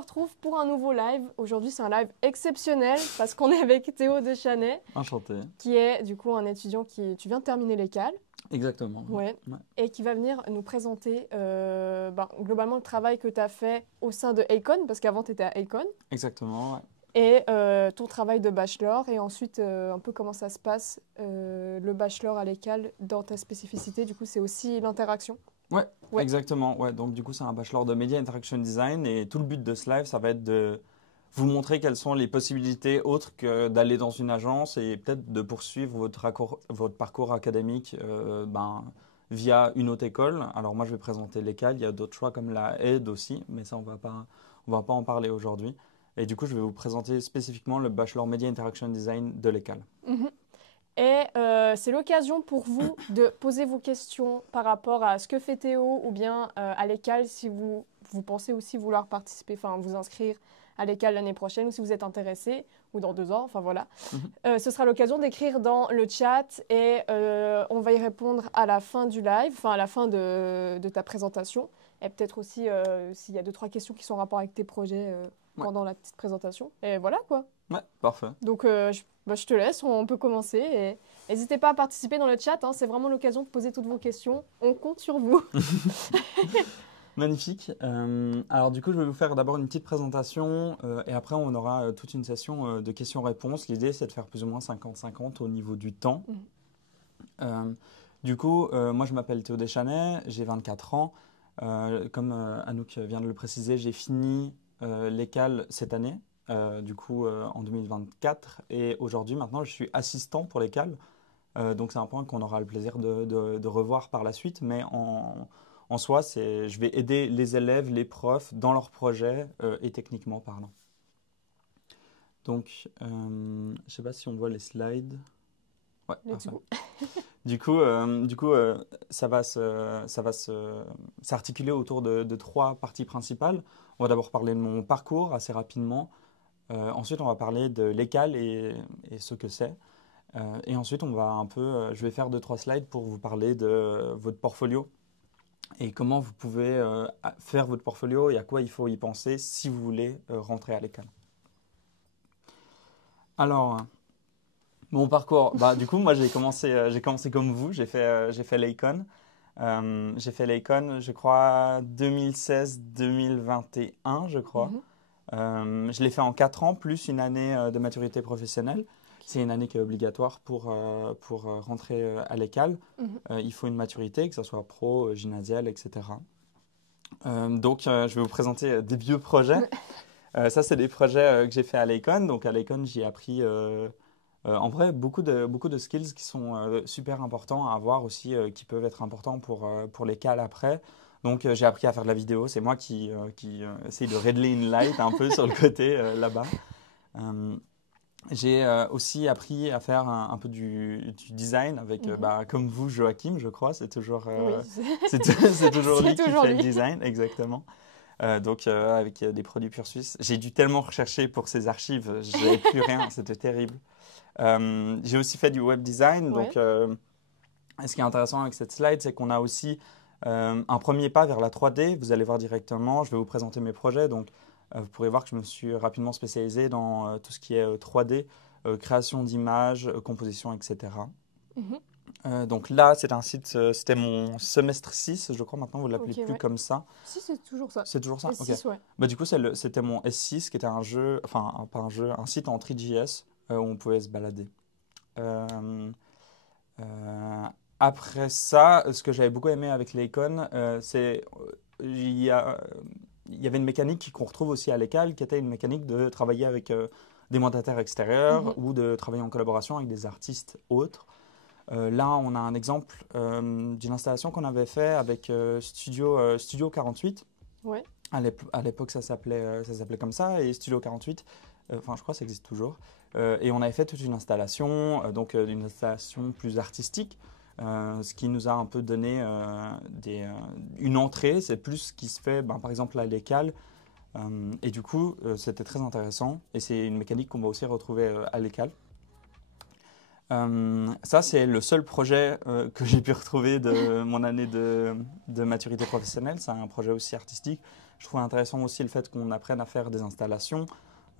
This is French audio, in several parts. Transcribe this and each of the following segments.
retrouve pour un nouveau live. Aujourd'hui, c'est un live exceptionnel parce qu'on est avec Théo Deschanais. Enchanté. Qui est du coup un étudiant tu viens de terminer l'école. Exactement. Ouais. Et qui va venir nous présenter globalement le travail que tu as fait au sein de Akon, parce qu'avant tu étais à Akon. Exactement, ouais. Et ton travail de bachelor, et ensuite un peu comment ça se passe, le bachelor à l'école dans ta spécificité. Du coup, c'est aussi l'interaction. Ouais, exactement. Ouais, donc du coup, c'est un bachelor de Media Interaction Design et tout le but de ce live, ça va être de vous montrer quelles sont les possibilités autres que d'aller dans une agence et peut-être de poursuivre votre parcours académique via une autre école. Alors moi, je vais présenter l'ECAL, il y a d'autres choix comme la aide aussi, mais ça, on va pas en parler aujourd'hui. Et du coup, je vais vous présenter spécifiquement le bachelor Media Interaction Design de l'ECAL. Et c'est l'occasion pour vous de poser vos questions par rapport à ce que fait Théo ou bien à l'ECAL si vous pensez aussi vouloir participer, enfin vous inscrire à l'ECAL l'année prochaine ou si vous êtes intéressé ou dans 2 ans, enfin voilà. Ce sera l'occasion d'écrire dans le chat et on va y répondre à la fin du live, enfin à la fin de ta présentation. Et peut-être aussi s'il y a 2-3 questions qui sont en rapport avec tes projets pendant la petite présentation. Et voilà quoi. Ouais, parfait. Donc je te laisse, on peut commencer. Et n'hésitez pas à participer dans le chat, hein, c'est vraiment l'occasion de poser toutes vos questions. On compte sur vous. Magnifique. Alors du coup, je vais vous faire d'abord une petite présentation et après on aura toute une session de questions-réponses. L'idée, c'est de faire plus ou moins 50-50 au niveau du temps. Du coup, moi je m'appelle Théo Deschanais, j'ai 24 ans. Comme Anouk vient de le préciser, j'ai fini l'ECAL cette année, en 2024. Et aujourd'hui, maintenant, je suis assistant pour l'ECAL. Donc c'est un point qu'on aura le plaisir de revoir par la suite. Mais en soi, je vais aider les élèves, les profs dans leurs projets et techniquement parlant. Donc, je ne sais pas si on voit les slides. Ouais, Let's go. Du coup, ça va s'articuler autour de 3 parties principales. On va d'abord parler de mon parcours assez rapidement. Ensuite, on va parler de l'ECAL et ce que c'est. Et ensuite, je vais faire 2-3 slides pour vous parler de votre portfolio et comment vous pouvez faire votre portfolio et à quoi il faut y penser si vous voulez rentrer à l'ECAL. Alors, mon parcours, du coup, moi j'ai commencé comme vous, j'ai fait l'Akon. J'ai fait l'Akon, je crois, 2016-2021, je crois. Je l'ai fait en 4 ans, plus une année de maturité professionnelle. C'est une année qui est obligatoire pour rentrer à l'ECAL. Il faut une maturité, que ce soit pro, gymnasiale, etc. Je vais vous présenter des vieux projets. Ça, c'est des projets que j'ai fait à l'Akon. Donc, à l'Akon, j'ai appris en vrai beaucoup de skills qui sont super importants à avoir aussi, qui peuvent être importants pour l'ECAL après. Donc, j'ai appris à faire de la vidéo. C'est moi qui essaye de red une light un peu sur le côté là-bas. J'ai aussi appris à faire un peu du design avec, comme vous, Joachim, je crois. C'est toujours, c'est toujours lui qui fait le design, exactement. Avec des produits Pure Suisse. J'ai dû tellement rechercher pour ces archives, je n'avais plus rien, c'était terrible. J'ai aussi fait du web design. Donc, ce qui est intéressant avec cette slide, c'est qu'on a aussi un premier pas vers la 3D. Vous allez voir directement, je vais vous présenter mes projets. Donc, vous pourrez voir que je me suis rapidement spécialisé dans tout ce qui est 3D, création d'images, composition, etc. Donc là, c'est un site, c'était mon semestre 6, je crois maintenant, vous ne l'appelez plus comme ça. Si, c'est toujours ça. C'est toujours ça. S6, ok. Du coup, c'était mon S6 qui était un jeu, enfin, pas un jeu, un site en 3JS où on pouvait se balader. Après ça, ce que j'avais beaucoup aimé avec l'Akon, c'est il y avait une mécanique qu'on retrouve aussi à l'ECAL, qui était une mécanique de travailler avec des mandataires extérieurs ou de travailler en collaboration avec des artistes autres. Là, on a un exemple d'une installation qu'on avait fait avec Studio 48. Ouais. À l'époque, ça s'appelait comme ça, et Studio 48, je crois que ça existe toujours. Et on avait fait toute une installation, une installation plus artistique, ce qui nous a un peu donné une entrée. C'est plus ce qui se fait, par exemple, à l'ECAL. Et du coup, c'était très intéressant. Et c'est une mécanique qu'on va aussi retrouver à l'ECAL. Ça, c'est le seul projet que j'ai pu retrouver de mon année de maturité professionnelle. C'est un projet aussi artistique. Je trouve intéressant aussi le fait qu'on apprenne à faire des installations.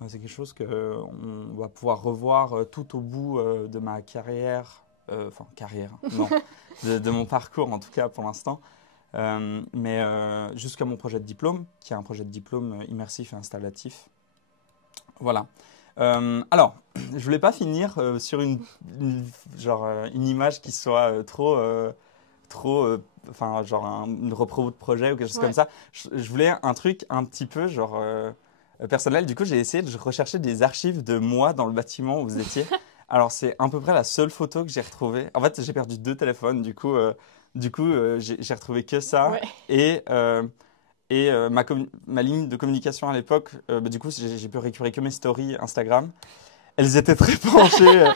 C'est quelque chose qu'on va pouvoir revoir tout au bout de ma carrière, non, de mon parcours en tout cas pour l'instant. Mais jusqu'à mon projet de diplôme, qui est un projet de diplôme immersif et installatif. Voilà. Alors, je voulais pas finir sur une image qui soit une repro de projet ou quelque chose comme ça. Je voulais un truc un petit peu personnel. Du coup, j'ai essayé de rechercher des archives de moi dans le bâtiment où vous étiez. Alors, c'est à peu près la seule photo que j'ai retrouvée. En fait, j'ai perdu 2 téléphones. Du coup, j'ai retrouvé que ça. Ouais. Et ma ligne de communication à l'époque, du coup, j'ai pu récupérer que mes stories Instagram. Elles étaient très penchées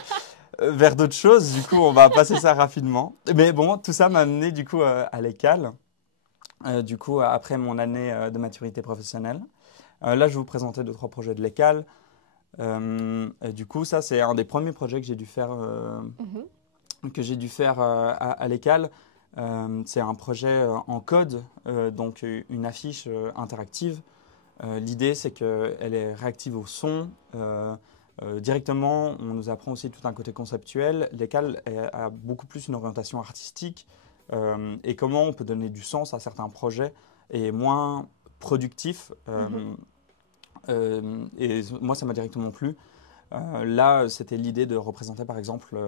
vers d'autres choses. Du coup, on va passer ça rapidement. Mais bon, tout ça m'a amené du coup à l'ECAL. Du coup, après mon année de maturité professionnelle. Là, je vais vous présenter 2-3 projets de l'ECAL. Du coup, ça, c'est un des premiers projets que j'ai dû faire, à l'ECAL. C'est un projet en code, donc une affiche interactive. L'idée, c'est qu'elle est réactive au son. Directement, on nous apprend aussi tout un côté conceptuel. L'ECAL a beaucoup plus une orientation artistique et comment on peut donner du sens à certains projets et moins productif. Et moi, ça m'a directement plu. Là, c'était l'idée de représenter, par exemple,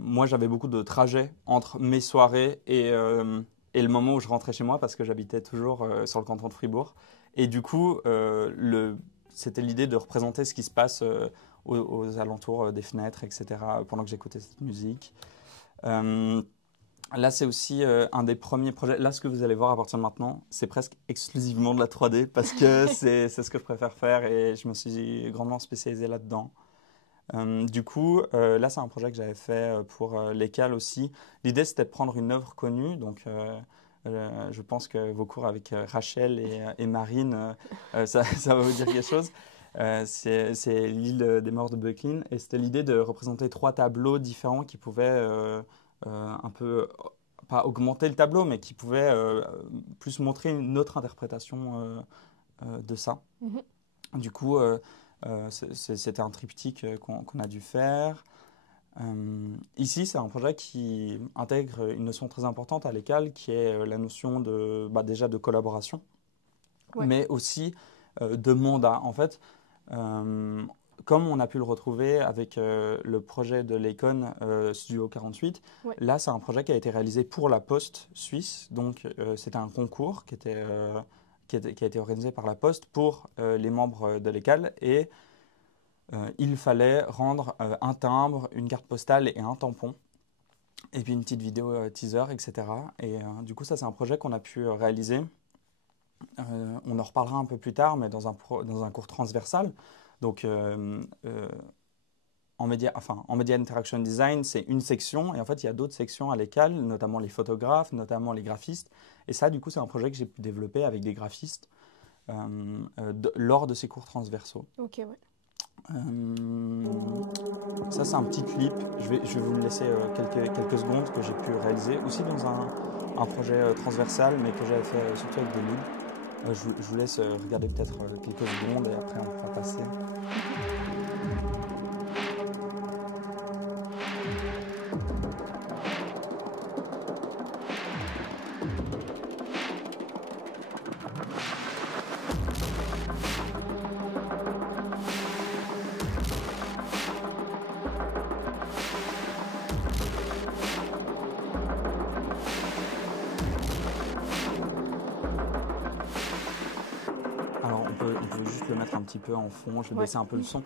moi, j'avais beaucoup de trajets entre mes soirées et le moment où je rentrais chez moi parce que j'habitais toujours sur le canton de Fribourg. Et du coup, c'était l'idée de représenter ce qui se passe aux alentours des fenêtres, etc., pendant que j'écoutais cette musique. Là, c'est aussi un des premiers projets. Là, ce que vous allez voir à partir de maintenant, c'est presque exclusivement de la 3D parce que c'est ce que je préfère faire et je me suis grandement spécialisé là-dedans. Du coup, là, c'est un projet que j'avais fait pour l'ECAL aussi. L'idée, c'était de prendre une œuvre connue. Donc, je pense que vos cours avec Rachel et Marine, ça va vous dire quelque chose. C'est l'île des morts de Böcklin. Et c'était l'idée de représenter 3 tableaux différents qui pouvaient un peu, pas augmenter le tableau, mais qui pouvaient plus montrer une autre interprétation de ça. Du coup, c'était un triptyque qu'on a dû faire. Ici, c'est un projet qui intègre une notion très importante à l'ECAL, qui est la notion déjà de collaboration, mais aussi de mandat. En fait, comme on a pu le retrouver avec le projet de l'Econ Studio 48, là, c'est un projet qui a été réalisé pour la Poste suisse. Donc, c'était un concours qui a été organisé par la Poste pour les membres de l'ECAL et il fallait rendre un timbre, une carte postale et un tampon et puis une petite vidéo teaser, etc. Et du coup, ça, c'est un projet qu'on a pu réaliser. On en reparlera un peu plus tard, mais dans un cours transversal. Donc, en Media Interaction Design, c'est une section et en fait, il y a d'autres sections à l'ECAL, notamment les photographes, notamment les graphistes. Et ça, du coup, c'est un projet que j'ai pu développer avec des graphistes lors de ces cours transversaux. Ok, ouais. Ça, c'est un petit clip. Je vais vous laisser quelques secondes que j'ai pu réaliser aussi dans un projet transversal, mais que j'avais fait surtout avec des livres. Je vous laisse regarder peut-être quelques secondes et après on pourra passer. Un petit peu en fond, je vais baisser un peu le son.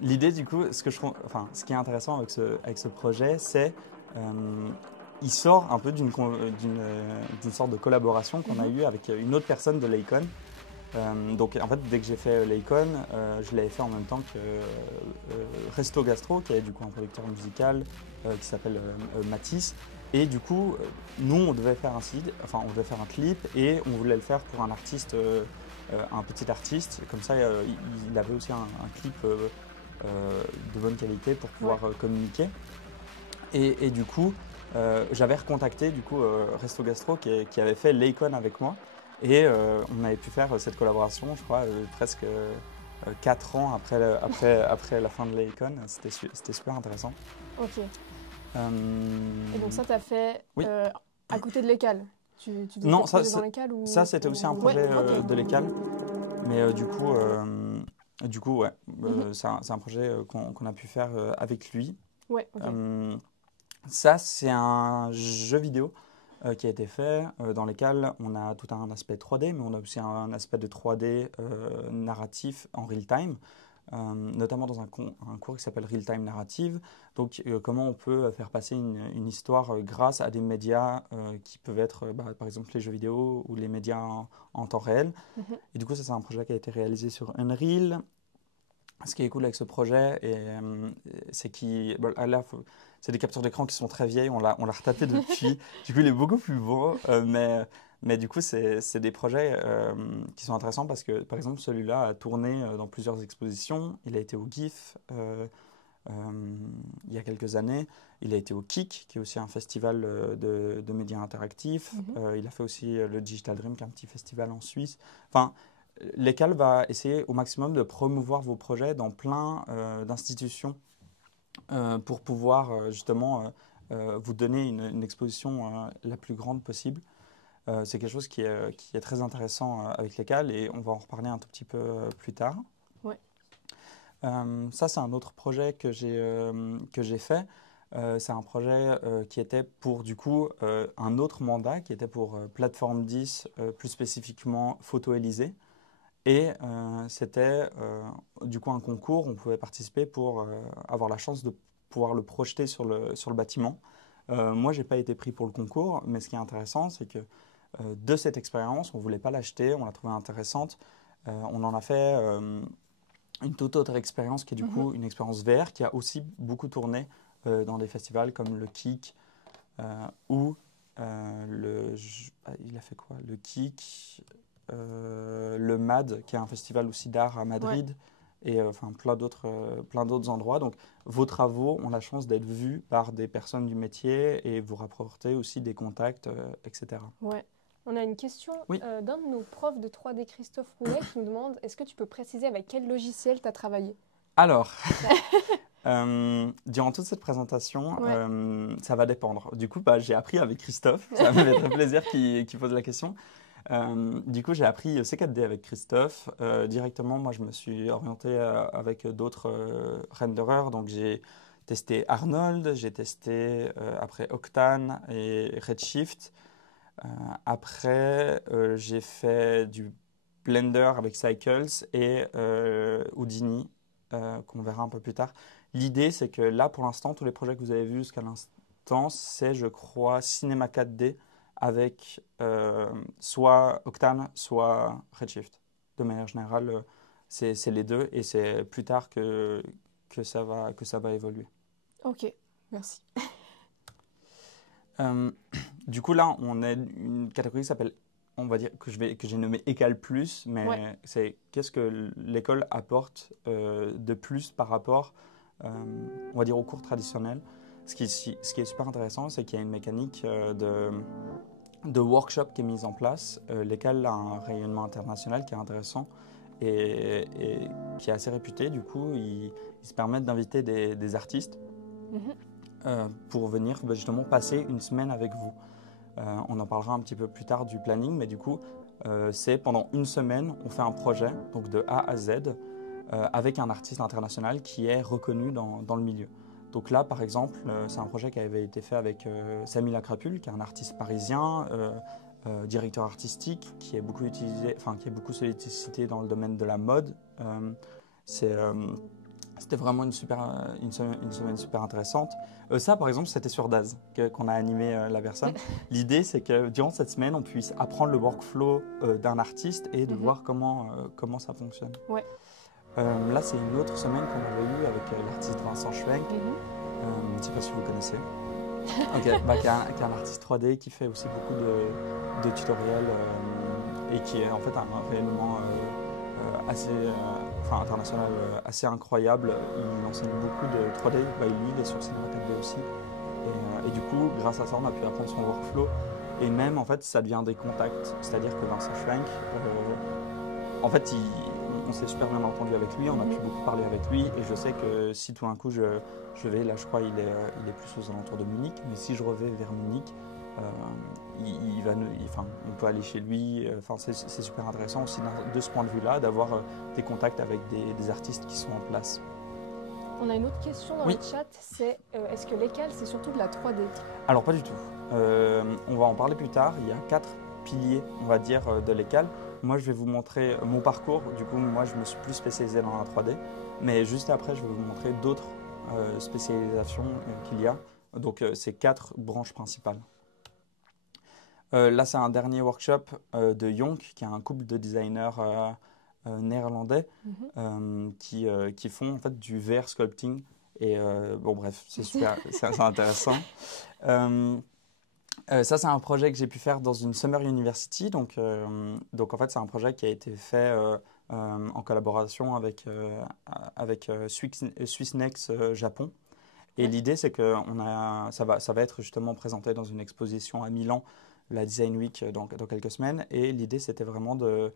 L'idée du coup, ce qui est intéressant avec ce projet, c'est il sort un peu d'une sorte de collaboration qu'on a eue avec une autre personne de l'Econ. Donc en fait, dès que j'ai fait l'Econ, je l'avais fait en même temps que Resto Gastro, qui est du coup un producteur musical qui s'appelle Matisse. Et du coup, nous, on devait faire on devait faire un clip et on voulait le faire pour un artiste. Un petit artiste, comme ça il avait aussi un clip de bonne qualité pour pouvoir communiquer. Et du coup, j'avais recontacté Resto Gastro qui avait fait l'Acon avec moi. Et on avait pu faire cette collaboration, je crois, presque 4 ans après la fin de l'Acon. C'était super intéressant. Ok. Et donc ça, tu as fait à côté de l'Écale? Non, dans l'Écale ça c'était aussi un projet de l'Écale. Mais du coup, c'est un projet qu'on a pu faire avec lui. Ouais, okay. Ça, c'est un jeu vidéo qui a été fait dans lequel on a tout un aspect 3D, mais on a aussi un aspect de 3D narratif en real time. Notamment dans un cours qui s'appelle Real Time Narrative. Donc, comment on peut faire passer une histoire grâce à des médias qui peuvent être, par exemple, les jeux vidéo ou les médias en temps réel. Et du coup, ça, c'est un projet qui a été réalisé sur Unreal. Ce qui est cool avec ce projet, c'est c'est des captures d'écran qui sont très vieilles. On l'a retapé depuis. Du coup, il est beaucoup plus beau. Mais du coup, c'est des projets qui sont intéressants parce que, par exemple, celui-là a tourné dans plusieurs expositions. Il a été au GIF il y a quelques années. Il a été au KIC, qui est aussi un festival de médias interactifs. Il a fait aussi le Digital Dream, qui est un petit festival en Suisse. Enfin, l'Écale va essayer au maximum de promouvoir vos projets dans plein d'institutions pour pouvoir justement vous donner une exposition la plus grande possible. C'est quelque chose qui est très intéressant avec l'Écale et on va en reparler un tout petit peu plus tard. Ouais. Ça, c'est un autre projet que j'ai fait. C'est un projet qui était pour du coup un autre mandat qui était pour Plateforme 10, plus spécifiquement Photo Élysée. Et c'était du coup un concours, on pouvait participer pour avoir la chance de pouvoir le projeter sur le bâtiment. Moi, je n'ai pas été pris pour le concours, mais ce qui est intéressant, c'est que de cette expérience, on ne voulait pas l'acheter, on l'a trouvée intéressante. On en a fait une toute autre expérience qui est du coup une expérience VR qui a aussi beaucoup tourné dans des festivals comme le KIC ou il a fait quoi? Le KIC, le MAD, qui est un festival aussi d'art à Madrid, et enfin plein d'autres endroits. Donc vos travaux ont la chance d'être vus par des personnes du métier et vous rapporter aussi des contacts, etc. Ouais. On a une question d'un de nos profs de 3D, Christophe Roulet, qui nous demande: est-ce que tu peux préciser avec quel logiciel tu as travaillé? Alors, durant toute cette présentation, ça va dépendre. Du coup, j'ai appris avec Christophe. Ça me fait très plaisir qu'il pose la question. Du coup, j'ai appris C4D avec Christophe. Directement, moi, je me suis orienté avec d'autres renderers. Donc, j'ai testé Arnold, j'ai testé après Octane et Redshift. Après, j'ai fait du Blender avec Cycles et Houdini, qu'on verra un peu plus tard. L'idée, c'est que là, pour l'instant, tous les projets que vous avez vus jusqu'à l'instant, c'est, je crois, Cinema 4D avec soit Octane, soit Redshift. De manière générale, c'est les deux et c'est plus tard que ça va évoluer. Ok, merci. Du coup, là, on a une catégorie qui s'appelle, on va dire, que j'ai nommée Écale Plus, mais c'est qu'est-ce que l'école apporte de plus par rapport, on va dire, au cours traditionnel. Ce qui est super intéressant, c'est qu'il y a une mécanique de workshop qui est mise en place. L'école a un rayonnement international qui est intéressant et qui est assez réputé. Du coup, ils se permettent d'inviter des artistes pour venir justement passer une semaine avec vous. On en parlera un petit peu plus tard du planning, mais du coup, c'est pendant une semaine, on fait un projet donc de A à Z avec un artiste international qui est reconnu dans le milieu. Donc là, par exemple, c'est un projet qui avait été fait avec Samy Lacrapule, qui est un artiste parisien, directeur artistique, qui est beaucoup sollicité dans le domaine de la mode. C'était vraiment une semaine super intéressante. Ça, par exemple, c'était sur Daz qu'on a animé la personne. L'idée, c'est que durant cette semaine, on puisse apprendre le workflow d'un artiste et de voir comment ça fonctionne. Ouais. Là, c'est une autre semaine qu'on avait eue avec l'artiste Vincent Schwenk. Je ne sais pas si vous connaissez. Qui est un artiste 3D qui fait aussi beaucoup de tutoriels et qui est en fait un rayonnement assez centre international assez incroyable. Il enseigne beaucoup de 3D. Lui, il est sur Cinema 4D aussi. Et du coup, grâce à ça, on a pu apprendre son workflow. Et même, en fait, ça devient des contacts. C'est-à-dire que Vincent Schwenk, en fait, on s'est super bien entendu avec lui. On a pu beaucoup parler avec lui. Et je sais que si tout d'un coup, je vais, là, je crois, il est plus aux alentours de Munich. Mais si je revais vers Munich, on peut aller chez lui. C'est super intéressant aussi de ce point de vue-là, d'avoir des contacts avec des artistes qui sont en place. On a une autre question dans le chat, c'est est-ce que l'écale, c'est surtout de la 3D? Alors pas du tout. On va en parler plus tard. Il y a 4 piliers, on va dire, de l'écale. Moi, je vais vous montrer mon parcours. Du coup, moi, je me suis plus spécialisé dans la 3D. Mais juste après, je vais vous montrer d'autres spécialisations qu'il y a. Donc, c'est 4 branches principales. Là, c'est un dernier workshop de Jonk, qui est un couple de designers néerlandais qui font en fait du VR sculpting. Et bon, bref, c'est super, c'est intéressant. Ça, c'est un projet que j'ai pu faire dans une Summer University. Donc en fait, c'est un projet qui a été fait en collaboration avec Swissnex Japon. Et l'idée, c'est que ça va être justement présenté dans une exposition à Milan, la Design Week, dans quelques semaines. Et l'idée, c'était vraiment de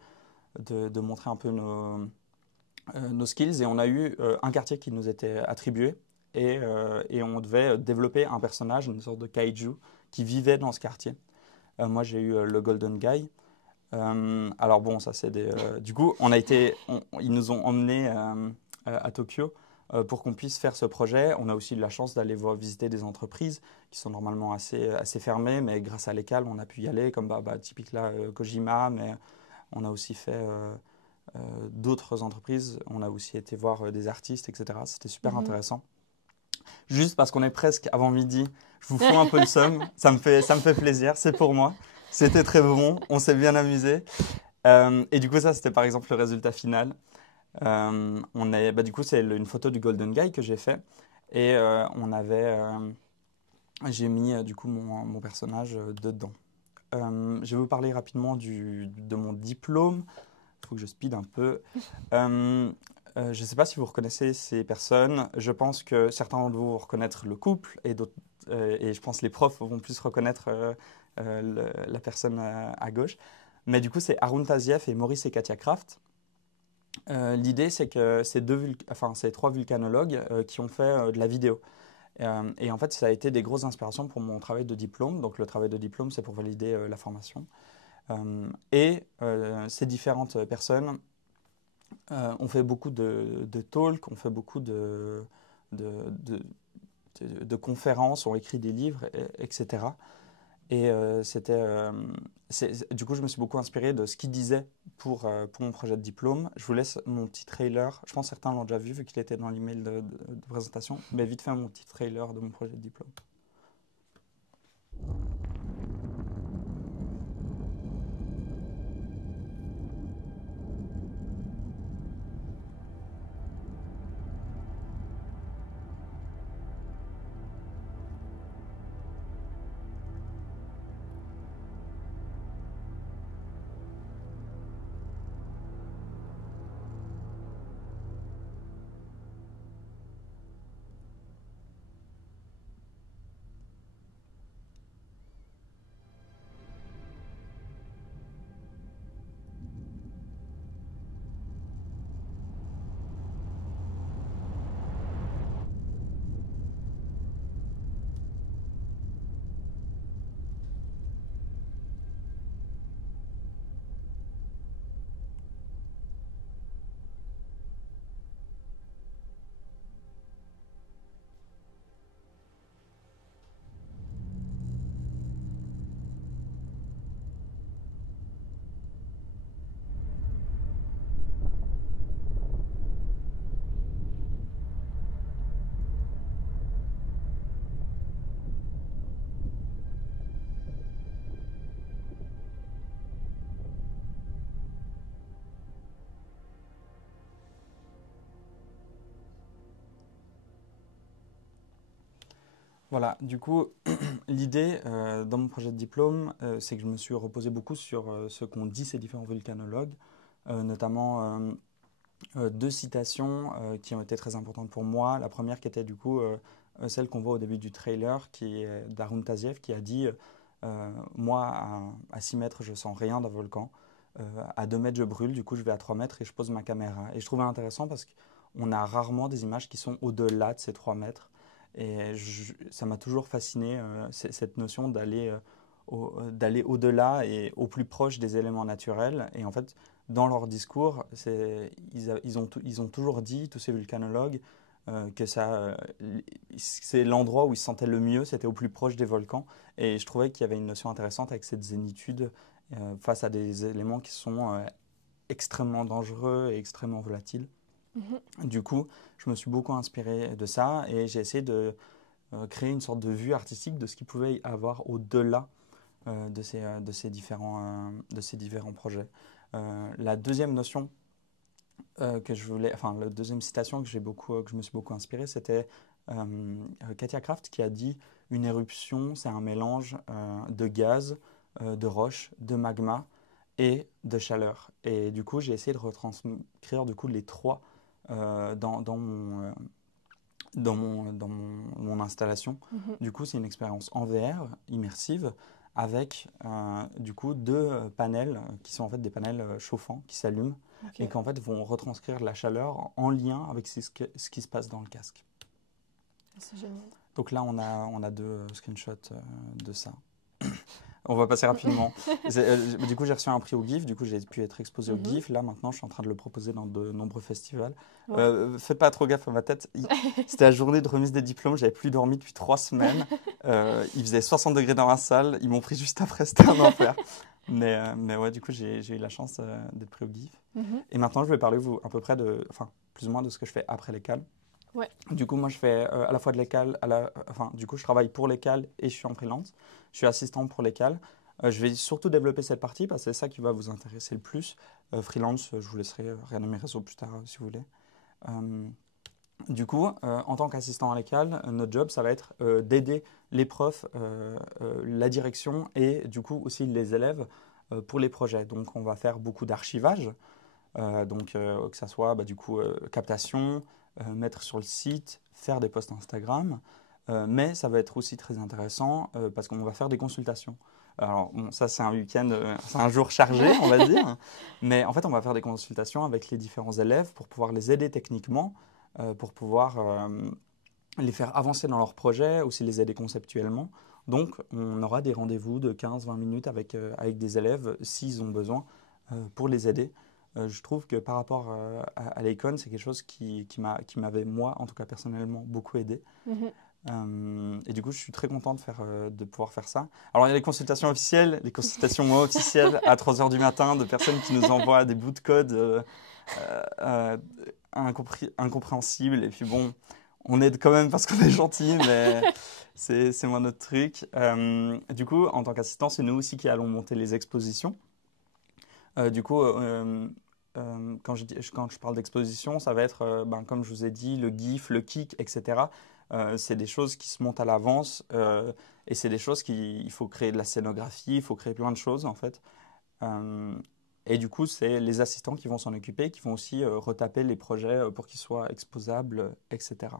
montrer un peu nos skills. Et on a eu un quartier qui nous était attribué. Et on devait développer un personnage, une sorte de kaiju, qui vivait dans ce quartier. Moi, j'ai eu le Golden Guy. Alors bon, ça c'est du coup, ils nous ont emmenés à Tokyo pour qu'on puisse faire ce projet. On a aussi eu la chance d'aller visiter des entreprises qui sont normalement assez fermées, mais grâce à l'écale, on a pu y aller, comme typique là, Kojima, mais on a aussi fait d'autres entreprises. On a aussi été voir des artistes, etc. C'était super intéressant. Juste parce qu'on est presque avant midi, je vous fous un peu le seum, ça me fait plaisir, c'est pour moi. C'était très bon, on s'est bien amusé. Et du coup, ça, c'était par exemple le résultat final. Du coup, c'est une photo du Golden Guy que j'ai fait. Et j'ai mis du coup mon personnage dedans. Je vais vous parler rapidement de mon diplôme. Il faut que je speed un peu. Je ne sais pas si vous reconnaissez ces personnes. Je pense que certains d'entre vous vont reconnaître le couple et je pense que les profs vont plus reconnaître la personne à gauche. Mais du coup, c'est Arun Taziev et Maurice et Katia Kraft. L'idée, c'est que ces 3 vulcanologues qui ont fait de la vidéo. Et en fait, ça a été des grosses inspirations pour mon travail de diplôme. Donc, le travail de diplôme, c'est pour valider la formation. Ces différentes personnes ont fait beaucoup de talks, ont fait beaucoup de conférences, ont écrit des livres, etc. Et du coup, je me suis beaucoup inspiré de ce qu'ils disaient pour mon projet de diplôme. Je vous laisse mon petit trailer. Je pense que certains l'ont déjà vu qu'il était dans l'email de présentation. Mais vite fait, mon petit trailer de mon projet de diplôme. Voilà, du coup, l'idée dans mon projet de diplôme, c'est que je me suis reposé beaucoup sur ce qu'ont dit ces différents volcanologues, notamment deux citations qui ont été très importantes pour moi. La première qui était du coup celle qu'on voit au début du trailer, qui est d'Arun Taziev, qui a dit moi, à 6 mètres, je sens rien d'un volcan. À 2 mètres, je brûle. Du coup, je vais à 3 mètres et je pose ma caméra. Et je trouvais intéressant parce qu'on a rarement des images qui sont au-delà de ces 3 mètres. Et ça m'a toujours fasciné, cette notion d'aller au-delà et au plus proche des éléments naturels. Et en fait, dans leur discours, ils ont toujours dit, tous ces volcanologues, que c'est l'endroit où ils se sentaient le mieux, c'était au plus proche des volcans. Et je trouvais qu'il y avait une notion intéressante avec cette zénitude face à des éléments qui sont extrêmement dangereux et extrêmement volatiles. Du coup, je me suis beaucoup inspiré de ça et j'ai essayé de créer une sorte de vue artistique de ce qu'il pouvait y avoir au-delà de ces différents projets. La deuxième notion que je voulais, enfin la deuxième citation que je me suis beaucoup inspiré, c'était Katia Kraft qui a dit une éruption, c'est un mélange de gaz, de roche, de magma et de chaleur. Et du coup, j'ai essayé de retranscrire du coup les trois dans mon installation. Du coup, c'est une expérience en VR, immersive, avec du coup 2 panels qui sont en fait des panels chauffants qui s'allument et qui en fait vont retranscrire la chaleur en lien avec ce qui se passe dans le casque. C'est génial. Donc là, on a 2 screenshots de ça. On va passer rapidement. Du coup, j'ai reçu un prix au GIF. Du coup, j'ai pu être exposé au GIF. Là, maintenant, je suis en train de le proposer dans de nombreux festivals. Ouais. Faites pas trop gaffe à ma tête. C'était la journée de remise des diplômes. J'avais plus dormi depuis 3 semaines. Il faisait 60 degrés dans la salle. Ils m'ont pris juste après. C'était un enfer. Mais ouais, du coup, j'ai eu la chance d'être pris au GIF. Et maintenant, je vais parler à peu près plus ou moins de ce que je fais après l'école. Ouais. Du coup, moi, je fais à la fois de l'école, du coup, je travaille pour l'école et je suis en freelance. Je suis assistant pour l'école. Je vais surtout développer cette partie parce que c'est ça qui va vous intéresser le plus. Freelance, je vous laisserai regarder mes réseaux plus tard si vous voulez. Du coup, en tant qu'assistant à l'école, notre job, ça va être d'aider les profs, la direction et du coup aussi les élèves pour les projets. Donc, on va faire beaucoup d'archivage. Que ça soit du coup captation, mettre sur le site, faire des posts Instagram. Mais ça va être aussi très intéressant parce qu'on va faire des consultations. Alors, bon, ça, c'est un week-end, c'est un jour chargé, on va dire. Mais en fait, on va faire des consultations avec les différents élèves pour pouvoir les aider techniquement, pour pouvoir les faire avancer dans leur projet, aussi les aider conceptuellement. Donc, on aura des rendez-vous de 15-20 minutes avec des élèves s'ils ont besoin pour les aider. Je trouve que par rapport à l'Acon, c'est quelque chose qui m'avait, moi, en tout cas personnellement, beaucoup aidé. Et du coup, je suis très content de pouvoir faire ça. Alors, il y a les consultations officielles, les consultations moins officielles à 3 h du matin de personnes qui nous envoient des bouts de code incompréhensibles. Et puis bon, on aide quand même parce qu'on est gentil, mais c'est moins notre truc. Du coup, en tant qu'assistant, c'est nous aussi qui allons monter les expositions. Du coup, quand je parle d'exposition, ça va être, comme je vous ai dit, le GIF, le kick, etc. C'est des choses qui se montent à l'avance et c'est des choses il faut créer de la scénographie, il faut créer plein de choses en fait. Et du coup, c'est les assistants qui vont s'en occuper, qui vont aussi retaper les projets pour qu'ils soient exposables, etc.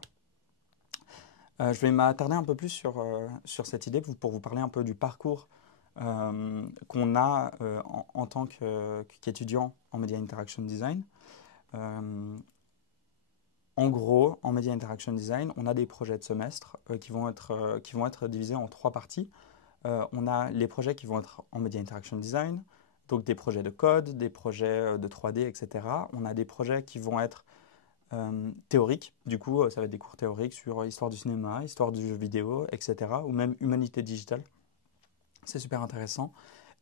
Je vais m'attarder un peu plus sur cette idée pour vous parler un peu du parcours qu'on a en tant qu'étudiant en Media Interaction Design. En gros, en Media Interaction Design, on a des projets de semestre qui vont être divisés en 3 parties. On a les projets qui vont être en Media Interaction Design, donc des projets de code, des projets de 3D, etc. On a des projets qui vont être théoriques, du coup, ça va être des cours théoriques sur histoire du cinéma, histoire du jeu vidéo, etc. Ou même humanité digitale. C'est super intéressant.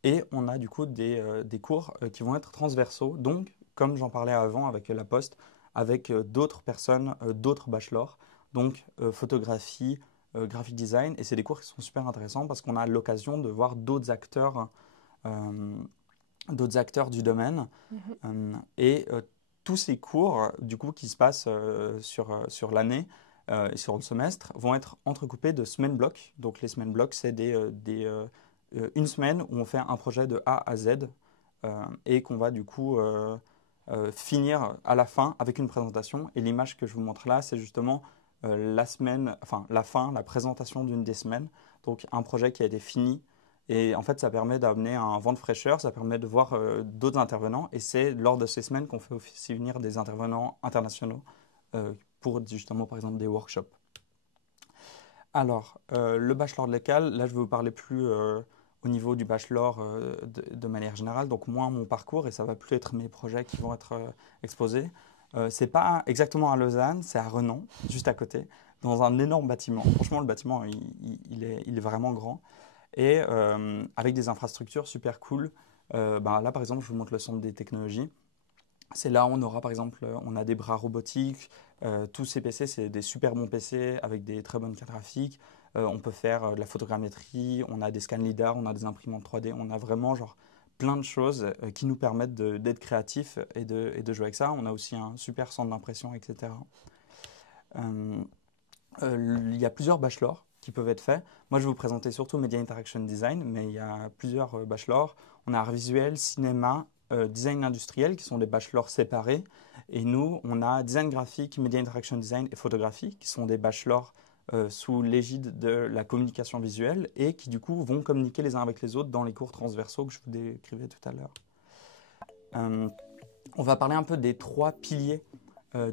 Et on a du coup des cours qui vont être transversaux. Donc, comme j'en parlais avant avec La Poste, avec d'autres personnes, d'autres bachelors. Donc, photographie, graphic design. Et c'est des cours qui sont super intéressants parce qu'on a l'occasion de voir d'autres acteurs du domaine. Et tous ces cours, du coup, qui se passent sur l'année et sur le semestre, vont être entrecoupés de semaines blocs. Donc, les semaines blocs, c'est une semaine où on fait un projet de A à Z et qu'on va du coup finir à la fin avec une présentation. Et l'image que je vous montre là, c'est justement la présentation d'une des semaines. Donc un projet qui a été fini. Et en fait, ça permet d'amener un vent de fraîcheur, ça permet de voir d'autres intervenants. Et c'est lors de ces semaines qu'on fait aussi venir des intervenants internationaux pour justement, par exemple, des workshops. Alors, le bachelor de l'ECAL, là, je vais vous parler plus au niveau du bachelor de manière générale, donc moins mon parcours, et ça va plus être mes projets qui vont être exposés. C'est pas exactement à Lausanne, c'est à Renan, juste à côté, dans un énorme bâtiment. Franchement, le bâtiment, il est vraiment grand. Et avec des infrastructures super cool. Là, par exemple, je vous montre le centre des technologies. C'est là où on aura, par exemple, on a des bras robotiques. Tous ces PC, c'est des super bons PC avec des très bonnes cartes graphiques. On peut faire de la photogrammétrie, on a des scans LiDAR, on a des imprimantes 3D. On a vraiment genre, plein de choses qui nous permettent d'être créatifs et de jouer avec ça. On a aussi un super centre d'impression, etc. Il y a plusieurs bachelors qui peuvent être faits. Moi, je vais vous présenter surtout Media Interaction Design, mais il y a plusieurs bachelors. On a art visuel, cinéma, design industriel, qui sont des bachelors séparés. Et nous, on a design graphique, Media Interaction Design et photographie, qui sont des bachelors sous l'égide de la communication visuelle et qui, du coup, vont communiquer les uns avec les autres dans les cours transversaux que je vous décrivais tout à l'heure. On va parler un peu des 3 piliers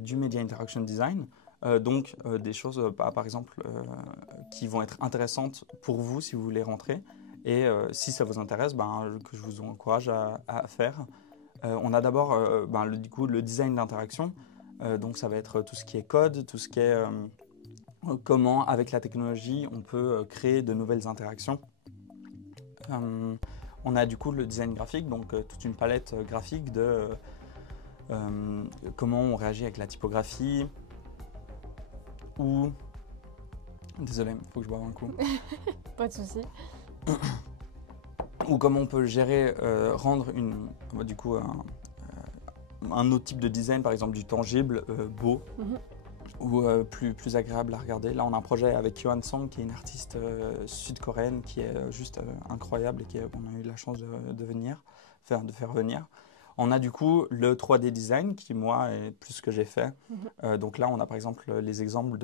du Media Interaction Design. Des choses, par exemple, qui vont être intéressantes pour vous si vous voulez rentrer. Et si ça vous intéresse, que je vous encourage à faire. On a d'abord le design d'interaction. Donc ça va être tout ce qui est code, tout ce qui est comment, avec la technologie, on peut créer de nouvelles interactions. On a du coup le design graphique, donc toute une palette graphique de comment on réagit avec la typographie. Désolé, il faut que je boive un coup. Pas de souci. Ou comment on peut gérer, rendre un autre type de design, par exemple du tangible, beau ou plus agréable à regarder. Là, on a un projet avec Hyoan Song, qui est une artiste sud-coréenne qui est juste incroyable et qu'on a eu la chance de faire venir. On a du coup le 3D design qui, moi, est plus ce que j'ai fait. Donc là, on a par exemple les exemples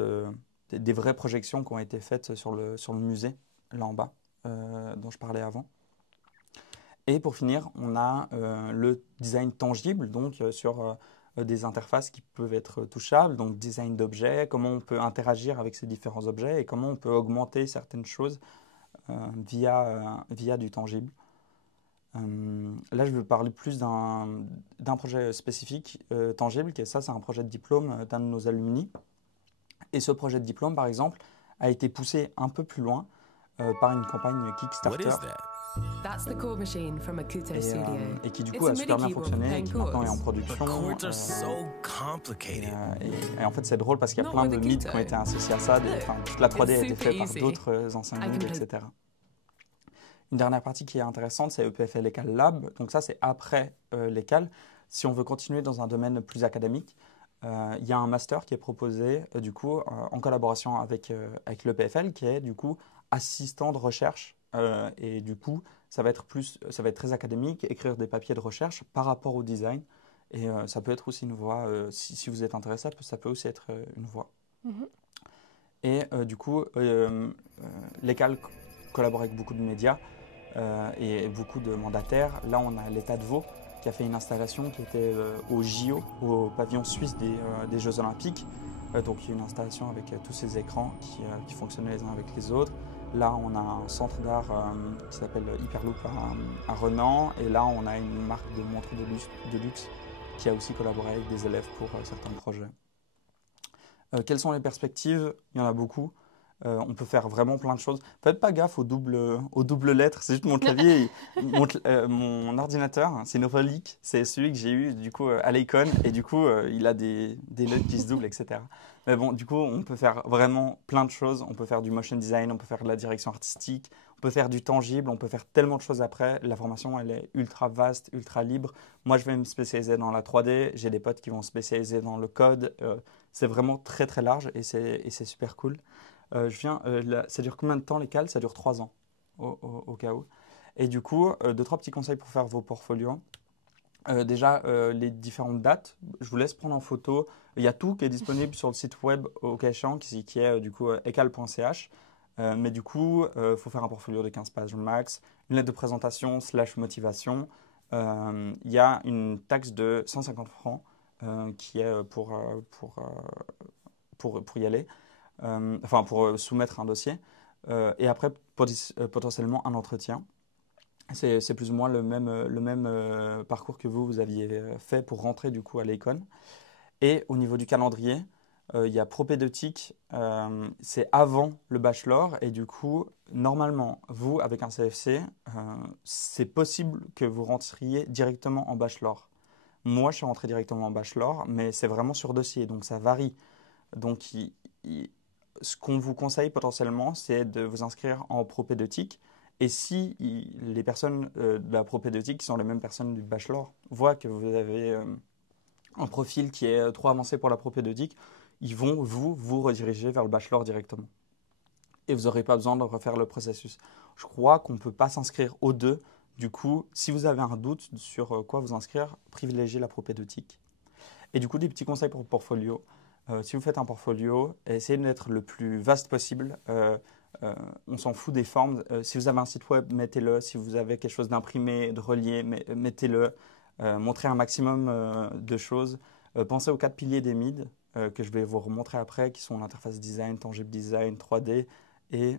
des vraies projections qui ont été faites sur le musée, là en bas, dont je parlais avant. Et pour finir, on a le design tangible, donc sur des interfaces qui peuvent être touchables, donc design d'objets, comment on peut interagir avec ces différents objets et comment on peut augmenter certaines choses via du tangible. Là, je vais parler plus d'un projet spécifique, tangible, qui est ça, c'est un projet de diplôme d'un de nos alumni. Et ce projet de diplôme, par exemple, a été poussé un peu plus loin par une campagne Kickstarter. Et qui du coup a super bien fonctionné, et qui maintenant est en production. Et en fait, c'est drôle parce qu'il y a plein de mythes qui ont été associés à ça. Toute la 3D a été faite par d'autres anciens guides, etc. Une dernière partie qui est intéressante, c'est EPFL ECAL Lab. Donc ça, c'est après l'ECAL. Si on veut continuer dans un domaine plus académique, il y a un master qui est proposé du coup en collaboration avec l'EPFL, qui est du coup assistant de recherche. Et du coup, ça va être très académique, écrire des papiers de recherche par rapport au design. Et ça peut être aussi une voie, si vous êtes intéressé, ça peut aussi être une voie. Et du coup, l'ECAL collabore avec beaucoup de médias et beaucoup de mandataires. Là, on a l'État de Vaud qui a fait une installation qui était au JO, au pavillon suisse des Jeux Olympiques. Donc, il y a une installation avec tous ces écrans qui fonctionnent les uns avec les autres. Là, on a un centre d'art qui s'appelle Hyperloop à Renan. Et là, on a une marque de montres de luxe qui a aussi collaboré avec des élèves pour certains projets. Quelles sont les perspectives? Il y en a beaucoup. On peut faire vraiment plein de choses. Faites pas gaffe aux doubles lettres. C'est juste mon clavier, mon ordinateur. C'est une relique. C'est celui que j'ai eu du coup à l'Acon et du coup il a des lettres qui se doublent, etc. Mais bon, du coup on peut faire vraiment plein de choses. On peut faire du motion design, on peut faire de la direction artistique, on peut faire du tangible, on peut faire tellement de choses après. La formation elle est ultra vaste, ultra libre. Moi je vais me spécialiser dans la 3D. J'ai des potes qui vont se spécialiser dans le code. C'est vraiment très très large et c'est super cool. Ça dure combien de temps l'ECAL? Ça dure 3 ans au cas où. Et du coup, 2-3 petits conseils pour faire vos portfolios. Déjà, les différentes dates, je vous laisse prendre en photo. Il y a tout qui est disponible sur le site web au cas échéant, qui est du coup ecal.ch. Mais du coup, il faut faire un portfolio de 15 pages max, une lettre de présentation / motivation. Il y a une taxe de 150 francs qui est pour y aller, enfin pour soumettre un dossier. Et après, potentiellement un entretien. C'est plus ou moins le même parcours que vous aviez fait pour rentrer du coup à l'Econ. Et au niveau du calendrier, il y a propédeutique, c'est avant le bachelor. Et du coup, normalement, vous, avec un CFC, c'est possible que vous rentriez directement en bachelor. Moi, je suis rentré directement en bachelor, mais c'est vraiment sur dossier, donc ça varie. Donc, ce qu'on vous conseille potentiellement, c'est de vous inscrire en propédeutique. Et si les personnes de la propédeutique, qui sont les mêmes personnes du bachelor, voient que vous avez un profil qui est trop avancé pour la propédeutique, ils vont vous rediriger vers le bachelor directement. Et vous n'aurez pas besoin de refaire le processus. Je crois qu'on ne peut pas s'inscrire aux deux. Du coup, si vous avez un doute sur quoi vous inscrire, privilégiez la propédeutique. Et du coup, des petits conseils pour le portfolio. Si vous faites un portfolio, essayez d'être le plus vaste possible. On s'en fout des formes. Si vous avez un site web, mettez-le. Si vous avez quelque chose d'imprimé, de relié, mettez-le. Montrez un maximum de choses. Pensez aux 4 piliers des MID que je vais vous remontrer après, qui sont l'interface design, tangible design, 3D et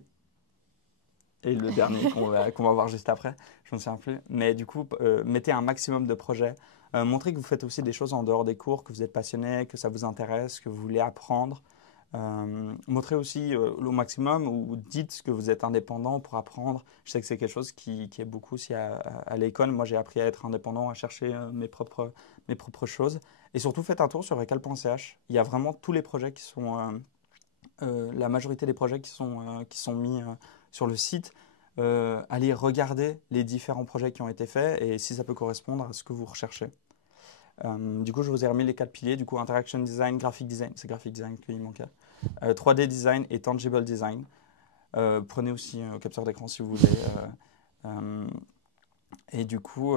le dernier qu'on va voir juste après. Je ne me souviens plus. Mais du coup, mettez un maximum de projets. Montrez que vous faites aussi des choses en dehors des cours, que vous êtes passionné, que ça vous intéresse, que vous voulez apprendre. Montrez aussi au maximum ou dites que vous êtes indépendant pour apprendre. Je sais que c'est quelque chose qui est beaucoup aussi à l'école. Moi, j'ai appris à être indépendant, à chercher mes propres choses. Et surtout, faites un tour sur ecal.ch. Il y a vraiment tous les projets qui sont... la majorité des projets qui sont mis sur le site. Allez regarder les différents projets qui ont été faits et si ça peut correspondre à ce que vous recherchez. Du coup, je vous ai remis les 4 piliers. Du coup, interaction design, graphic design, c'est graphic design qu'il manquait. 3D design et tangible design. Prenez aussi un capteur d'écran si vous voulez. Et du coup,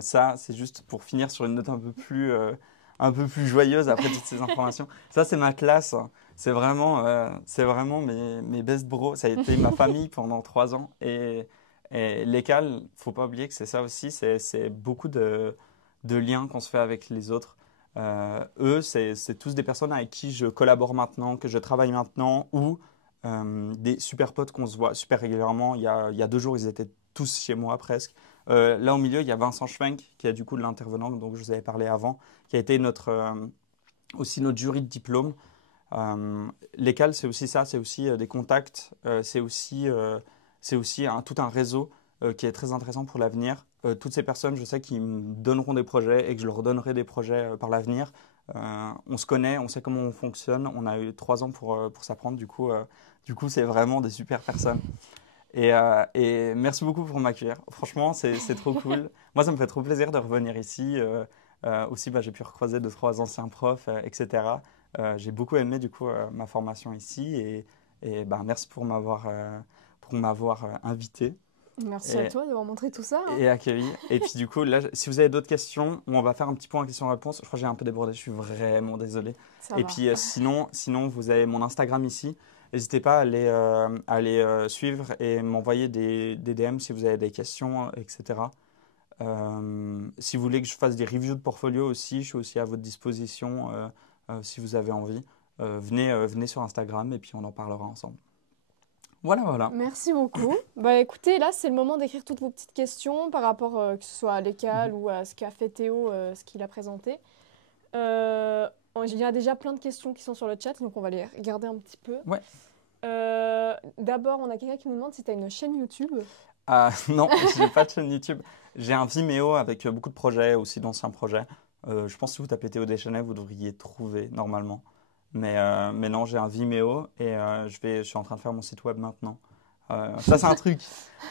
ça, c'est juste pour finir sur une note un peu plus joyeuse après toutes ces informations. Ça, c'est ma classe. C'est vraiment mes best bros. Ça a été ma famille pendant 3 ans. Et l'école, il ne faut pas oublier que c'est ça aussi. C'est beaucoup de liens qu'on se fait avec les autres. Eux, c'est tous des personnes avec qui je collabore maintenant, que je travaille maintenant, ou des super potes qu'on se voit super régulièrement. Il y a 2 jours, ils étaient tous chez moi presque. Là, au milieu, il y a Vincent Schwenk, qui est du coup de l'intervenant, dont je vous avais parlé avant, qui a été aussi notre jury de diplôme. L'école, c'est aussi ça, c'est aussi des contacts, c'est aussi tout un réseau qui est très intéressant pour l'avenir. Toutes ces personnes, je sais qu'ils me donneront des projets et que je leur donnerai des projets par l'avenir. On se connaît, on sait comment on fonctionne, on a eu 3 ans pour s'apprendre, du coup, c'est vraiment des super personnes. Et merci beaucoup pour m'accueillir. Franchement, c'est trop cool. Moi, ça me fait trop plaisir de revenir ici. Aussi, j'ai pu recroiser 2-3 anciens profs, etc. J'ai beaucoup aimé du coup ma formation ici et merci pour m'avoir invité. Merci à toi d'avoir montré tout ça. Et accueilli. Et puis du coup, là, si vous avez d'autres questions, on va faire un petit point question-réponse. Je crois que j'ai un peu débordé, je suis vraiment désolé. Puis sinon, vous avez mon Instagram ici. N'hésitez pas à aller suivre et m'envoyer des DM si vous avez des questions, etc. Si vous voulez que je fasse des reviews de portfolio aussi, je suis aussi à votre disposition si vous avez envie. Venez sur Instagram et puis on en parlera ensemble. Voilà. Merci beaucoup. Écoutez, là, c'est le moment d'écrire toutes vos petites questions par rapport que ce soit à l'école ou à ce qu'a fait Théo, ce qu'il a présenté. Il y a déjà plein de questions qui sont sur le chat, donc on va les regarder un petit peu. Ouais. D'abord, on a quelqu'un qui nous demande si tu as une chaîne YouTube. Non, je n'ai pas de chaîne YouTube. J'ai un Vimeo avec beaucoup de projets, aussi d'anciens projets. Je pense que si vous tapez Théo Deschanel, vous devriez trouver normalement. Mais non, j'ai un Vimeo et je suis en train de faire mon site web maintenant. Ça, c'est un truc.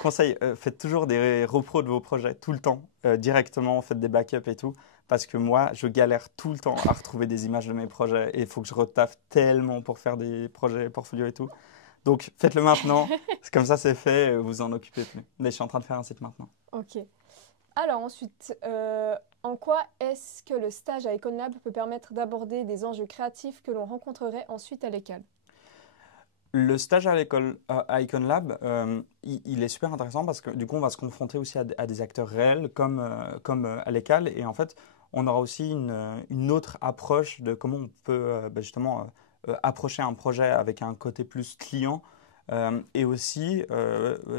Conseil, faites toujours des repros de vos projets tout le temps, directement, faites des backups et tout. Parce que moi, je galère tout le temps à retrouver des images de mes projets et il faut que je retaffe tellement pour faire des projets portfolio et tout. Donc, faites-le maintenant. Comme ça, c'est fait, vous en occupez plus. Mais je suis en train de faire un site maintenant. Ok. Alors ensuite, en quoi est-ce que le stage à EconLab peut permettre d'aborder des enjeux créatifs que l'on rencontrerait ensuite à l'ECAL? Le stage à l'école, à EconLab, il est super intéressant parce que du coup, on va se confronter aussi à des acteurs réels comme à l'ECAL. Et en fait, on aura aussi une autre approche de comment on peut justement approcher un projet avec un côté plus client. Et aussi,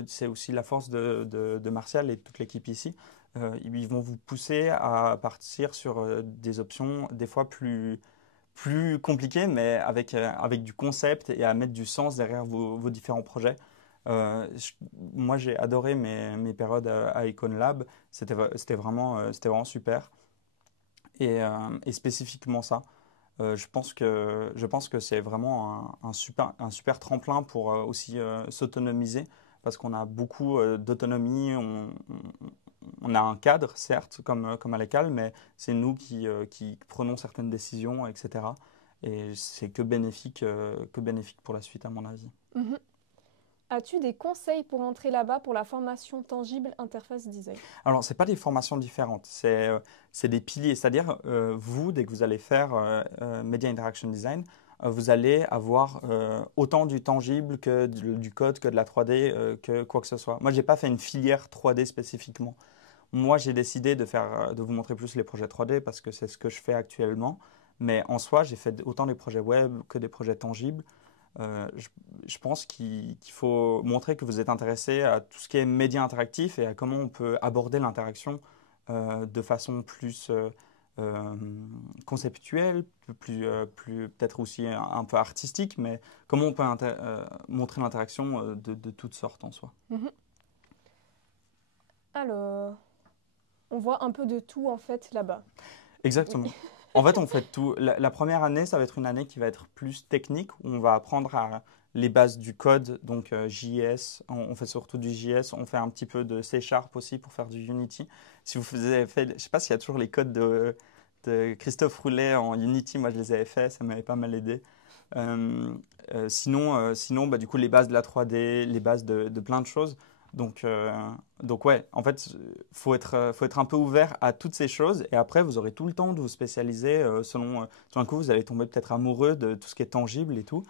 c'est aussi la force de Martial et de toute l'équipe ici. Ils vont vous pousser à partir sur des options des fois plus compliqué, mais avec du concept et à mettre du sens derrière vos différents projets. Euh, je- Moi, j'ai adoré mes périodes à EconLab. C'était vraiment super. Et spécifiquement ça, je pense que c'est vraiment un super tremplin pour aussi s'autonomiser parce qu'on a beaucoup d'autonomie. On a un cadre, certes, comme à l'école, mais c'est nous qui prenons certaines décisions, etc. Et c'est que bénéfique pour la suite, à mon avis. Mhm. As-tu des conseils pour entrer là-bas pour la formation tangible interface design? Alors, ce n'est pas des formations différentes, c'est des piliers. C'est-à-dire, vous, dès que vous allez faire Media Interaction Design, vous allez avoir autant du tangible que du code, que de la 3D, que quoi que ce soit. Moi, je n'ai pas fait une filière 3D spécifiquement. Moi, j'ai décidé de vous montrer plus les projets 3D parce que c'est ce que je fais actuellement. Mais en soi, j'ai fait autant des projets web que des projets tangibles. Je pense qu'il faut montrer que vous êtes intéressé à tout ce qui est média interactif et à comment on peut aborder l'interaction de façon plus euh, conceptuelle, plus peut-être aussi un peu artistique, mais comment on peut montrer l'interaction de toutes sortes en soi. Mhm. Alors, on voit un peu de tout en fait là-bas. Oui. Exactement. En fait, on fait tout. La première année, ça va être une année qui va être plus technique, où on va apprendre les bases du code, donc JS, on fait surtout du JS, on fait un petit peu de C# aussi pour faire du Unity. Si vous avez fait, je ne sais pas s'il y a toujours les codes de Christophe Roulet en Unity, moi je les avais fait, ça m'avait pas mal aidé. Sinon bah, du coup, les bases de la 3D, les bases de plein de choses. Donc, donc ouais, en fait, faut être un peu ouvert à toutes ces choses et après, vous aurez tout le temps de vous spécialiser selon. Tout d'un coup, vous allez tomber peut-être amoureux de tout ce qui est tangible et tout.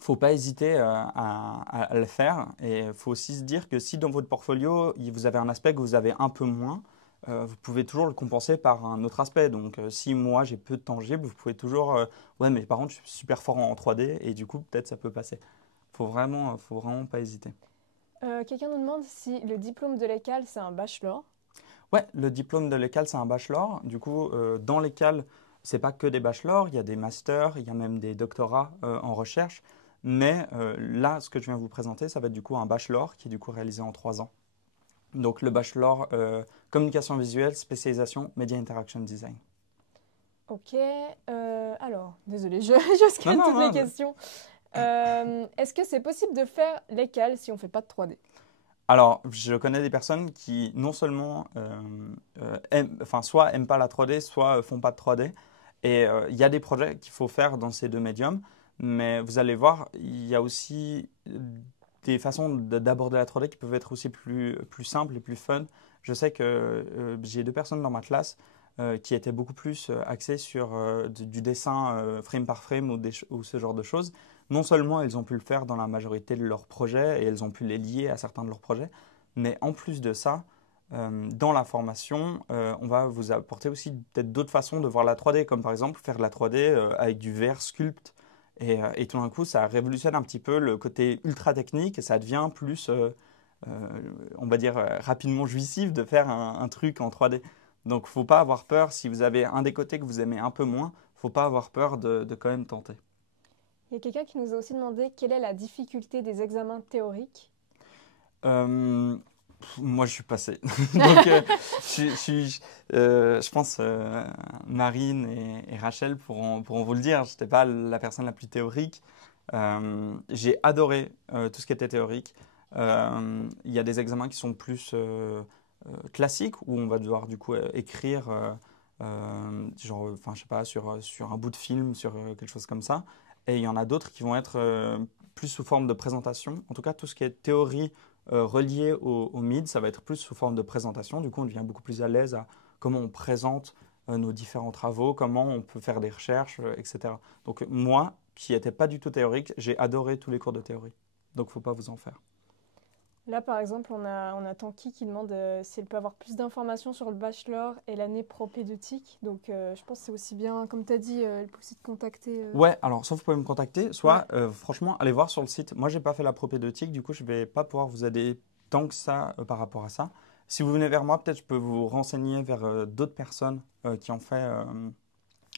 Faut pas hésiter à le faire et il faut aussi se dire que si dans votre portfolio, vous avez un aspect que vous avez un peu moins, vous pouvez toujours le compenser par un autre aspect. Donc, si moi j'ai peu de tangible, vous pouvez toujours. Ouais, mais par contre, je suis super fort en 3D et du coup, peut-être ça peut passer. Faut vraiment pas hésiter. Quelqu'un nous demande si le diplôme de l'ECAL, c'est un bachelor. Ouais, le diplôme de l'école, c'est un bachelor. Du coup, dans l'école, c'est pas que des bachelors, il y a des masters, il y a même des doctorats en recherche. Mais là, ce que je viens vous présenter, ça va être du coup un bachelor qui est du coup réalisé en 3 ans. Donc le bachelor communication visuelle, spécialisation média interaction design. Ok, alors, désolée, je Non, scanne non, toutes les non. questions. Est-ce que c'est possible de faire l'ECAL si on ne fait pas de 3D? Alors, je connais des personnes qui non seulement enfin, soit aiment pas la 3D, soit font pas de 3D. Et il y a des projets qu'il faut faire dans ces deux médiums. Mais vous allez voir, il y a aussi des façons d'aborder la 3D qui peuvent être aussi plus simples et plus fun. Je sais que j'ai deux personnes dans ma classe qui étaient beaucoup plus axées sur du dessin frame par frame ou ce genre de choses. Non seulement elles ont pu le faire dans la majorité de leurs projets et elles ont pu les lier à certains de leurs projets, mais en plus de ça, dans la formation, on va vous apporter aussi peut-être d'autres façons de voir la 3D, comme par exemple faire de la 3D avec du VR Sculpt. Et tout d'un coup, ça révolutionne un petit peu le côté ultra technique et ça devient plus, on va dire, rapidement jouissif de faire un truc en 3D. Donc, faut pas avoir peur. Si vous avez un des côtés que vous aimez un peu moins, faut pas avoir peur de quand même tenter. Il y a quelqu'un qui nous a aussi demandé quelle est la difficulté des examens théoriques. Euh, Moi, je suis passé. Donc, je pense Marine et Rachel pourront vous le dire. Je n'étais pas la personne la plus théorique. J'ai adoré tout ce qui était théorique. Il y a des examens qui sont plus classiques où on va devoir du coup écrire, genre, enfin, je sais pas, sur un bout de film, sur quelque chose comme ça. Et il y en a d'autres qui vont être plus sous forme de présentation. En tout cas, tout ce qui est théorie relié au mid, ça va être plus sous forme de présentation. Du coup, on devient beaucoup plus à l'aise à comment on présente nos différents travaux, comment on peut faire des recherches, etc. Donc moi, qui n'étais pas du tout théorique, j'ai adoré tous les cours de théorie. Donc il ne faut pas vous en faire. Là, par exemple, on a Tanki qui demande si elle peut avoir plus d'informations sur le bachelor et l'année propédeutique. Donc, je pense que c'est aussi bien, comme tu as dit, elle peut aussi te contacter. Ouais, alors soit vous pouvez me contacter, soit franchement, allez voir sur le site. Moi, je n'ai pas fait la propédeutique, du coup, je ne vais pas pouvoir vous aider tant que ça par rapport à ça. Si vous venez vers moi, peut-être je peux vous renseigner vers d'autres personnes qui ont fait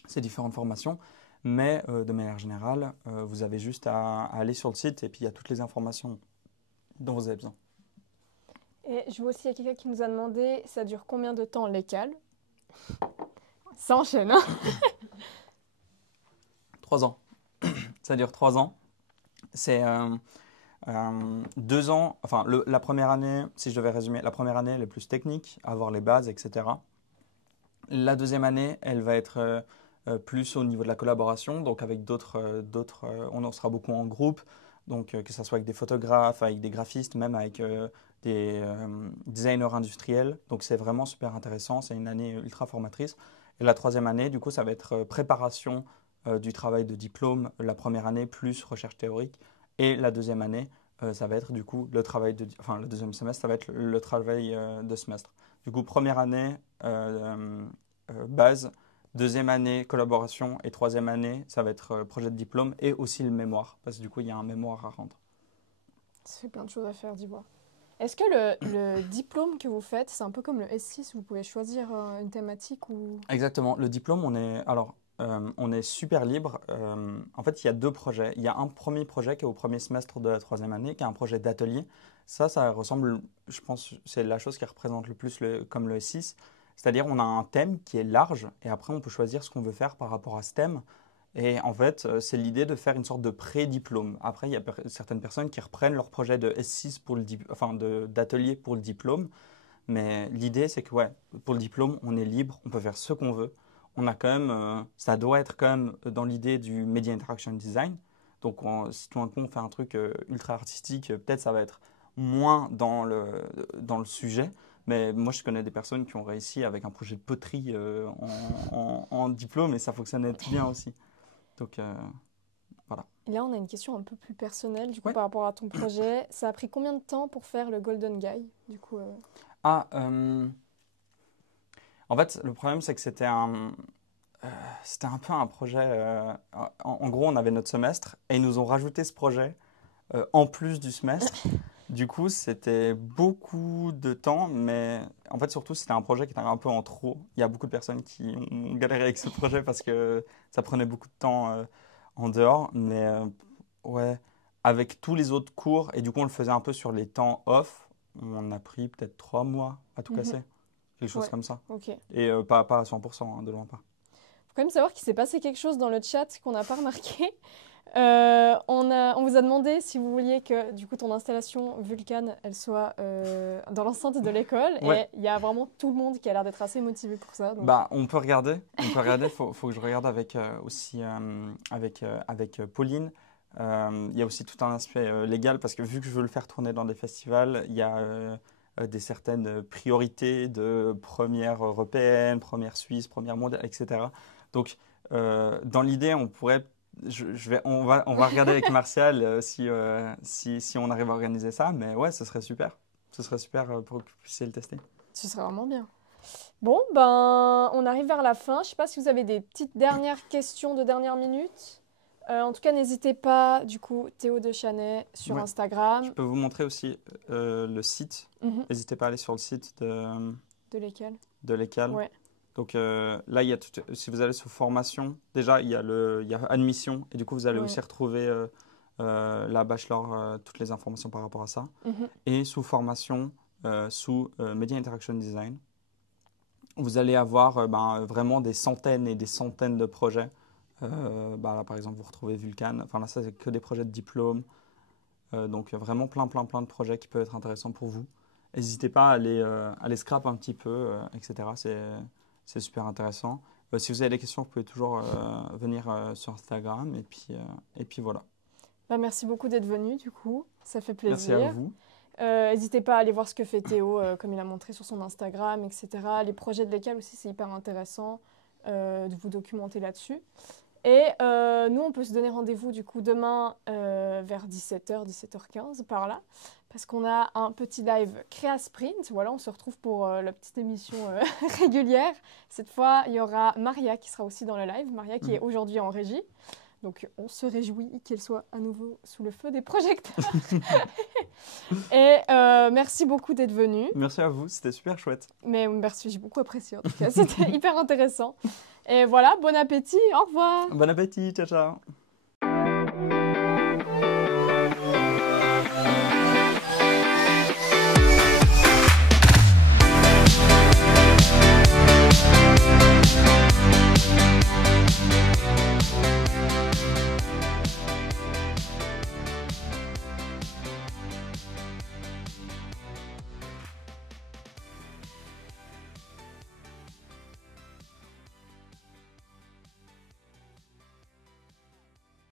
ces différentes formations. Mais de manière générale, vous avez juste à aller sur le site et puis il y a toutes les informations dont vous avez besoin. Et je vois aussi qu'il y a quelqu'un qui nous a demandé, ça dure combien de temps l'école? Ça enchaîne, hein? 3 ans. Ça dure 3 ans. C'est 2 ans, enfin la première année, si je devais résumer, la première année elle est plus technique, avoir les bases, etc. La deuxième année, elle va être plus au niveau de la collaboration, donc avec on en sera beaucoup en groupe, donc que ce soit avec des photographes, avec des graphistes, même avec des designers industriels. Donc c'est vraiment super intéressant, c'est une année ultra formatrice. Et la troisième année, du coup, ça va être préparation du travail de diplôme, la première année plus recherche théorique. Et la deuxième année, ça va être du coup le deuxième semestre, ça va être le travail de semestre. Du coup, première année, base. Deuxième année, collaboration. Et troisième année, ça va être projet de diplôme et aussi le mémoire. Parce que du coup, il y a un mémoire à rendre. Ça fait plein de choses à faire, dis-moi. Est-ce que le diplôme que vous faites, c'est un peu comme le S6, vous pouvez choisir une thématique ou... Exactement. Le diplôme, on est super libre. En fait, il y a 2 projets. Il y a un premier projet qui est au premier semestre de la troisième année, qui est un projet d'atelier. Ça ressemble, je pense, c'est la chose qui représente le plus comme le S6. C'est-à-dire, on a un thème qui est large et après, on peut choisir ce qu'on veut faire par rapport à ce thème. Et en fait, c'est l'idée de faire une sorte de pré-diplôme. Après, il y a certaines personnes qui reprennent leur projet de S6 d'atelier pour le diplôme. Mais l'idée, c'est que ouais, pour le diplôme, on est libre, on peut faire ce qu'on veut. On a quand même, ça doit être quand même dans l'idée du Media Interaction Design. Donc, si tout d'un coup on fait un truc ultra artistique, peut-être ça va être moins dans le sujet. Mais moi, je connais des personnes qui ont réussi avec un projet de poterie en diplôme et ça fonctionnait tout bien aussi. Donc, voilà. Et là, on a une question un peu plus personnelle, du coup, Ouais. par rapport à ton projet. Ça a pris combien de temps pour faire le Golden Guy, du coup Ah, en fait, le problème, c'est que c'était un peu un projet. En gros, on avait notre semestre et ils nous ont rajouté ce projet en plus du semestre. Du coup, c'était beaucoup de temps, mais en fait, surtout, c'était un projet qui était un peu en trop. Il y a beaucoup de personnes qui ont galéré avec ce projet parce que ça prenait beaucoup de temps en dehors. Mais ouais, avec tous les autres cours, et du coup, on le faisait un peu sur les temps off, on a pris peut-être 3 mois à tout casser. Quelque chose comme ça. Ok. Et pas à 100%, de loin pas. Faut quand même savoir qu'il s'est passé quelque chose dans le chat qu'on n'a pas remarqué. On vous a demandé si vous vouliez que du coup ton installation Vulkan elle soit dans l'enceinte de l'école Ouais. et il y a vraiment tout le monde qui a l'air d'être assez motivé pour ça. Donc... Bah, on peut regarder. Faut que je regarde avec aussi avec Pauline. Il y a aussi tout un aspect légal parce que vu que je veux le faire tourner dans des festivals, il y a des certaines priorités de première européenne, première suisse, première mondiale, etc. Donc, dans l'idée, on pourrait, on va regarder avec Martial si on arrive à organiser ça. Mais ouais, ce serait super. Ce serait super pour que vous puissiez le tester. Ce serait vraiment bien. Bon, ben, on arrive vers la fin. Je ne sais pas si vous avez des petites dernières questions de dernière minute. En tout cas, n'hésitez pas, du coup, Théo de Chanet sur Instagram. Je peux vous montrer aussi le site. N'hésitez pas à aller sur le site de l'ECAL. De l'ECAL. Ouais. Donc là, il y a si vous allez sous formation, déjà, il y a admission. Et du coup, vous allez aussi retrouver la bachelor, toutes les informations par rapport à ça. Et sous formation, sous Media Interaction Design, vous allez avoir vraiment des centaines et des centaines de projets. Là, par exemple, vous retrouvez Vulkan. Enfin, là, ça, c'est que des projets de diplôme. Donc, vraiment plein de projets qui peuvent être intéressants pour vous. N'hésitez pas à les scrap un petit peu, etc. C'est super intéressant. Si vous avez des questions, vous pouvez toujours venir sur Instagram. Et puis voilà. Merci beaucoup d'être venu, du coup. Ça fait plaisir. Merci à vous. N'hésitez pas à aller voir ce que fait Théo, comme il a montré sur son Instagram, etc. Les projets de l'école aussi, c'est hyper intéressant de vous documenter là-dessus. Et nous, on peut se donner rendez-vous du coup demain vers 17h, 17h15 par là, parce qu'on a un petit live Créa Sprint. Voilà, on se retrouve pour la petite émission régulière. Cette fois, il y aura Maria qui sera aussi dans le live, Maria qui est aujourd'hui en régie. Donc, on se réjouit qu'elle soit à nouveau sous le feu des projecteurs. Et merci beaucoup d'être venu. Merci à vous, c'était super chouette. Mais merci, j'ai beaucoup apprécié en tout cas, c'était hyper intéressant. Et voilà, bon appétit, au revoir. Bon appétit, ciao ciao.